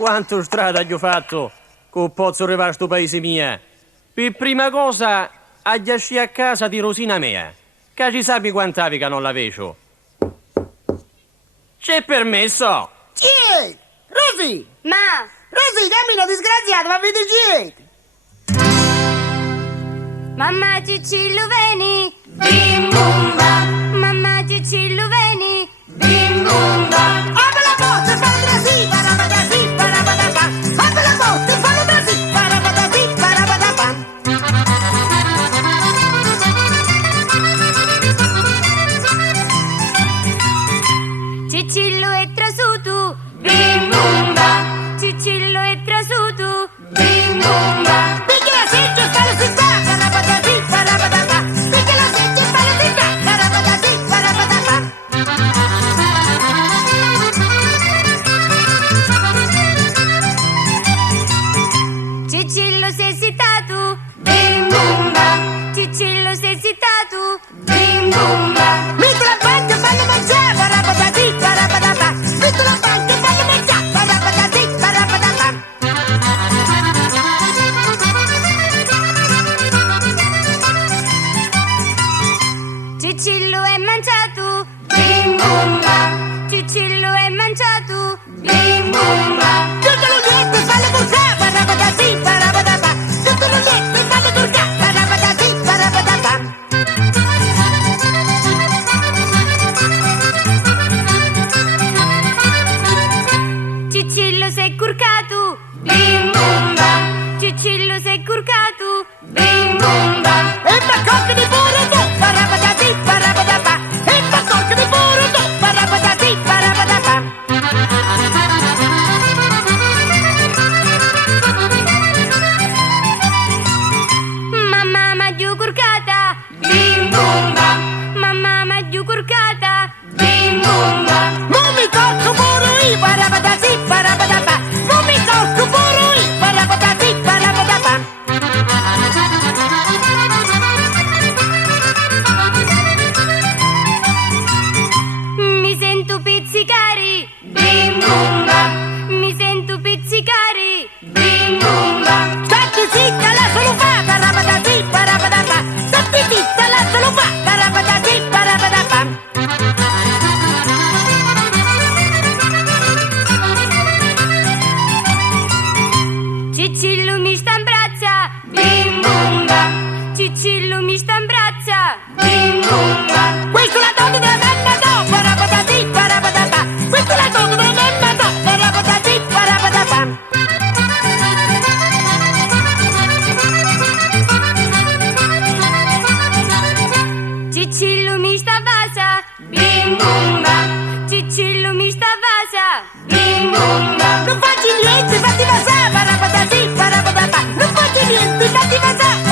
Quanto strada gli ho fatto, che posso arrivare a sto paese mia. Per prima cosa, agli a casa di Rosina mia, che ci sappi quant'avi che non la vedo. C'è permesso? Chi? Rosy! Ma, Rosy, dammi una disgraziata, ma vedi chi? mamma Cicillo veni, bim bumba. Mamma Cicillo veni, bim bumba. Apri la porta, fallo da sì, parabada sì, parabada pa. Apri la porta, fallo da sì, parabada sì, parabada pa. Cicillo è trasuto, bim bumba. Cicillo è trasuto, bim bumba. Picchia la secchia, fallo si sta, parabada sì, parabada pa. Picchia la secchia, fallo si sta, parabada sì, parabada pa. Cicillo sei esitato, bim bumba. Cicillo sei esitato, bim bumba. Metti la banca, fallo mangiare, parabada sì, parabada pa. Metti la banca, fallo mangiare, parabada sì, parabada pa. Cicillo è mangiato, bim bumba. Cicillo è mangiato, bim bumba. Tutto lo niente, fallo buttare, parabada sì, parabada pa. Tutto lo niente, fallo buttare, parabada sì, parabada pa. Cicillo sei curcato, bim bumba. Cicillo sei curcato, bim bumba. E bacocco di burro tu, parabada sì, parabada pa. E bacocco di burro tu, parabada sì, parabada pa. Mamma m'ha giù curcata, bim bumba. Mamma m'ha giù curcata, bim bumba. Non mi tocco burro io, parabada sì, parabada pa. Non mi tocco burro io, parabada sì, parabada pa. Mi sento pizzicari, bim bumba. Mi sento pizzicari, bim bumba. Statti zitta, lascialo fa, parabada sì, parabada pa. Statti zitta, lascialo fa, parabada sì, parabada pa. Cicillo mi sta in braccia, bim bumba. Cicillo mi sta in braccia, bim bumba. Questo è la donna della mamma no, parabada sì, parabada pa. Questo è la donna della mamma no, parabada sì, parabada pa. Cicillo mi sta vasa, bim bumba. Cicillo mi sta vasa, bim bumba. Non facci niente, fatti passare, parabada sì, parabada pa. Non facci niente, fatti passare.